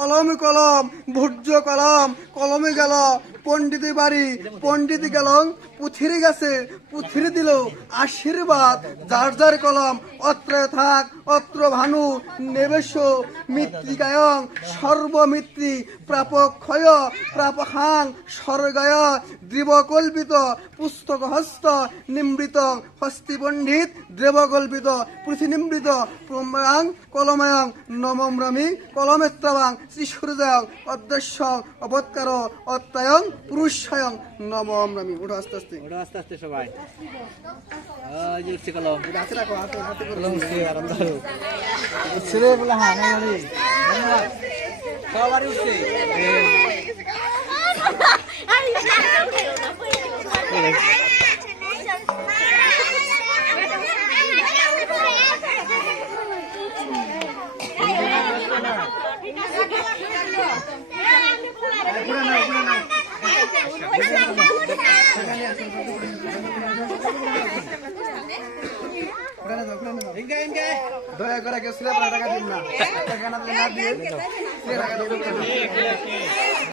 কলমে কলম ভুর্য কলম কলমে গেল পণ্ডিতি বাড়ি পণ্ডিতি গেল পুথিরি গেছে পুথিরি দিল আশীর্বাদ যার যার কলম অত্র থাক অত্র ভানু নেবেশ মৃত্তিকায়ং সর্বমিত্রি প্রাপক্ষয় প্রাপহাং স্বর্গায় দ্রীবকল্পিত পুস্তক হস্ত নিমৃত হস্তি পণ্ডিত দেবকল্পিত পৃথিনিমৃত প্রমাং কলমায়ং নমম্রামি কলমেত্রাবাং শ্রীসূর্যাং অধ্যস্য অবৎকার অত্যায়ং পুরুষায়ং নমম্রামি। ওঠো আস্তে আস্তে, ওটা আস্তে আস্তে সবাই উঠছে কলম হাতে রাখো, হাতে হাতে করে কলম উঠছে আরাম ধরো উঠছে রে বলে হ্যাঁ ধন্যবাদ সবারই উঠছে দয়া করে কেউ টাকা দিন না, টাকা না দিয়ে